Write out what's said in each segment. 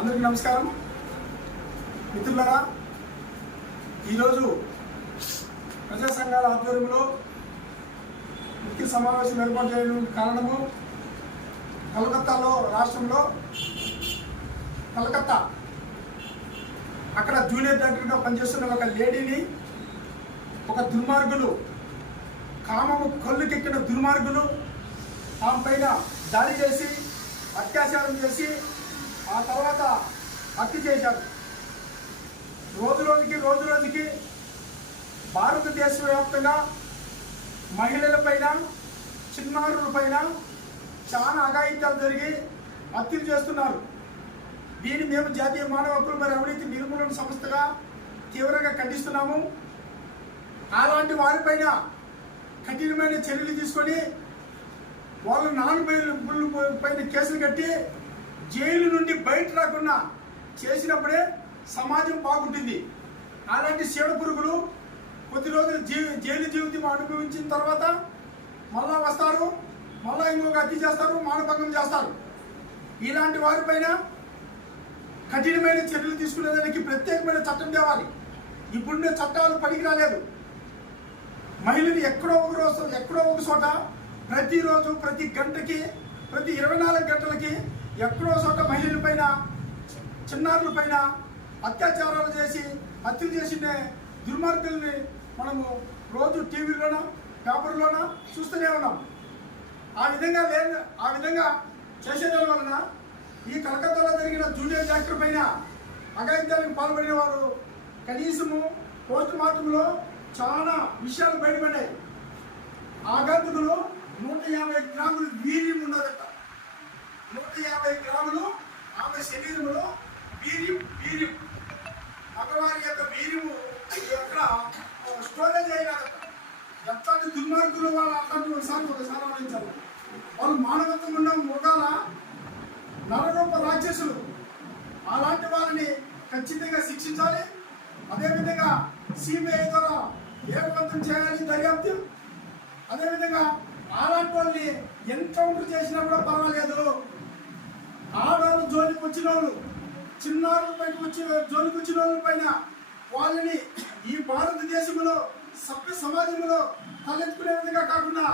అందరికీ నమస్కారం. మిత్రులారా ఈరోజు ప్రజా సంఘాల ఆధ్వర్యంలో ముఖ్య సమావేశం ఏర్పాటు చేయడం కారణము కలకత్తాలో రాష్ట్రంలో కలకత్తా అక్కడ జూనియర్ డాక్టర్గా పనిచేస్తున్న ఒక లేడీని ఒక దుర్మార్గులు కామము కళ్ళుకెక్కిన దుర్మార్గులు ఆమె పైన దాడి చేసి అత్యాచారం చేసి ఆ తర్వాత హత్య చేశారు. రోజు రోజుకి రోజు రోజుకి భారతదేశ వ్యాప్తంగా మహిళల పైన చాలా అఘాయిత్యాలు జరిగి హత్యలు చేస్తున్నారు. దీన్ని మేము జాతీయ మానవ హక్కులు మరియు అవినీతి నిర్మూలన సంస్థగా తీవ్రంగా ఖండిస్తున్నాము. అలాంటి వారిపైన కఠినమైన చర్యలు తీసుకొని వాళ్ళ నాన్న పైన కేసులు కట్టి జైలు నుండి బయట రాకుండా చేసినప్పుడే సమాజం బాగుంటుంది. అలాంటి చీడ పురుగులు కొద్ది రోజులు జీ జైలు జీవితం అనుభవించిన తర్వాత మళ్ళా వస్తారు మళ్ళా ఇంకొక హత్య చేస్తారు మానభంగం చేస్తారు. ఇలాంటి వారిపైన కఠినమైన చర్యలు తీసుకునేదానికి ప్రత్యేకమైన చట్టం తేవాలి. ఇప్పుడున్న చట్టాలు పనికి రాలేదు. మహిళలు ఎక్కడో ఒక రోజు ఎక్కడో ఒక చోట ప్రతిరోజు ప్రతి గంటకి ప్రతి ఇరవై నాలుగు గంటలకి ఎక్కడో చోట మహిళలపైన చిన్నారులపైన అత్యాచారాలు చేసి హత్యలు చేసిన దుర్మార్గుల్ని మనము రోజు టీవీలోన పేపర్లోన చూస్తూనే ఉన్నాం. ఆ విధంగా లే ఆ విధంగా చేసేదాని వలన ఈ కలకత్తాలో జరిగిన జూనియర్ డాక్టర్ పైన అగాయిత్యానికి పాల్పడిన వారు కనీసము పోస్ట్ మార్టంలో చాలా విషయాలు బయటపడ్డాయి. ఆఘాతుకులు నూట యాభై గ్రాములు వీర్యం ఉన్నదట. నూట యాభై గ్రాములు ఆమె శరీరంలో వీర్యం వీర్యం. మగవారి యొక్క వీర్యము ఎక్కడ స్టోరేజ్ అయినాదట ఎట్లాంటి దుర్మార్గులు వాళ్ళు అట్లాంటి ఒకసారి ఒకసారి ఆలోచించారు వాళ్ళు మానవత్వం ఉన్న మృగాల నరరూప రాక్షసులు. అలాంటి వాళ్ళని ఖచ్చితంగా శిక్షించాలి. అదేవిధంగా సిబిఐ ద్వారా ఏకవంతం చేయాలి దర్యాప్తు. అదేవిధంగా అలాంటి వాళ్ళని ఎన్కౌంటర్ చేసినా కూడా పర్వాలేదు. ఆడవాళ్ళు జోలికి వచ్చిన వాళ్ళు. చిన్నారుల పైన వచ్చి జోలికి వచ్చిన వాళ్ళ పైన వాళ్ళని ఈ భారతదేశంలో సభ్య సమాజంలో తలెత్తుకునే విధంగా కాకుండా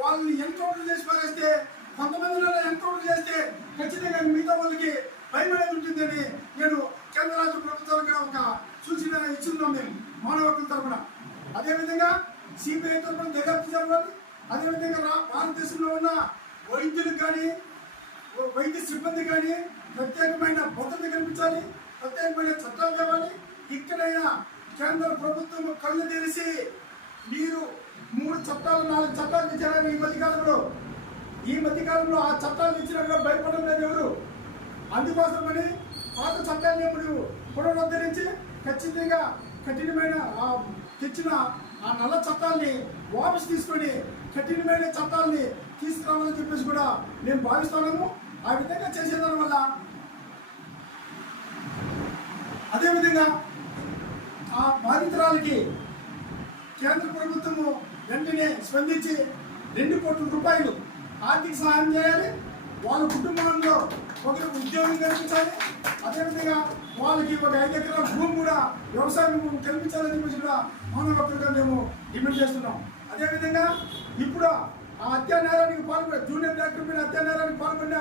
వాళ్ళని ఎన్కౌంటర్ చేసి పారేస్తే కొంతమంది ఎన్కౌంటర్ చేస్తే ఖచ్చితంగా మిగతా వాళ్ళకి భయం అనేది ఉంటుందని నేను కేంద్ర రాష్ట్ర ప్రభుత్వాలకు ఒక సూచన ఇచ్చున్నాం మేము మానవ హక్కుల తరఫున అదేవిధంగా సిబిఐ తరఫున దర్యాప్తు జరగాలి. అదేవిధంగా భారతదేశంలో ఉన్న వైద్యులకు కానీ వైద్య సిబ్బంది కానీ ప్రత్యేకమైన భద్రత కల్పించాలి ప్రత్యేకమైన చట్టాలు తేవాలి. ఇక్కడైనా కేంద్ర ప్రభుత్వం కళ్ళు తెరిచి మీరు మూడు చట్టాలు నాలుగు చట్టాలు ఇచ్చారని ఈ మధ్యకాలంలో ఈ మధ్యకాలంలో ఆ చట్టాలు ఇచ్చినా భయపడడం లేదు ఎవరు. అందుకోసమని పాత చట్టాన్ని ఇప్పుడు పునరుద్ధరించి ఖచ్చితంగా కఠినమైన తెచ్చిన ఆ నల్ల చట్టాల్ని వాపసు తీసుకొని కఠినమైన చట్టాల్ని తీసుకురావాలని చెప్పేసి కూడా నేను భావిస్తున్నాము ఆ విధంగా చేసేదాని వల్ల అదేవిధంగా ఆ బాధితురాలకి కేంద్ర ప్రభుత్వము వెంటనే స్పందించి రెండు కోట్ల రూపాయలు ఆర్థిక సహాయం చేయాలి. వాళ్ళ కుటుంబంలో ఒకరికి ఉద్యోగం కల్పించాలి. అదేవిధంగా వాళ్ళకి ఒక ఐదు ఎకరాల భూమి కూడా వ్యవసాయం కల్పించాలని చెప్పేసి కూడా మానవ హక్కులుగా మేము డిమాండ్ చేస్తున్నాం. అదేవిధంగా ఇప్పుడు ఆ హత్యా నేరానికి పాల్పడిన జూనియర్ డాక్టర్ మీద హత్యానేరానికి పాల్పడిన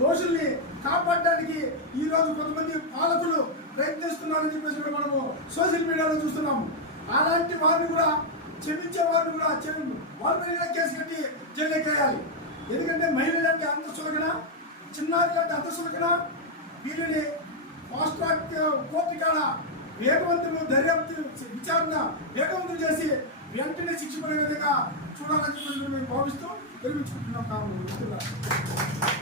దోషుల్ని కాపాడడానికి ఈరోజు కొంతమంది పాలకులు ప్రయత్నిస్తున్నారని చెప్పేసి కూడా మనము సోషల్ మీడియాలో చూస్తున్నాము. అలాంటి వారిని కూడా క్షమించే వారిని కూడా క్షమి వాళ్ళ మీద కేసు కట్టి జైలుకేయాలి ఎందుకంటే మహిళలు అంటే అంత సులకన చిన్నారులు అంటే అంత సులకన వీరిని ఫాస్ట్ ట్రాక్ కోర్టు కాడ వేగవంతులు దర్యాప్తు విచారణ వేగవంతులు చేసి వెంటనే శిక్ష పడే విధంగా చూడాలని చెప్పి మేము భావిస్తూ నిర్మించుకుంటున్నాం కావాలి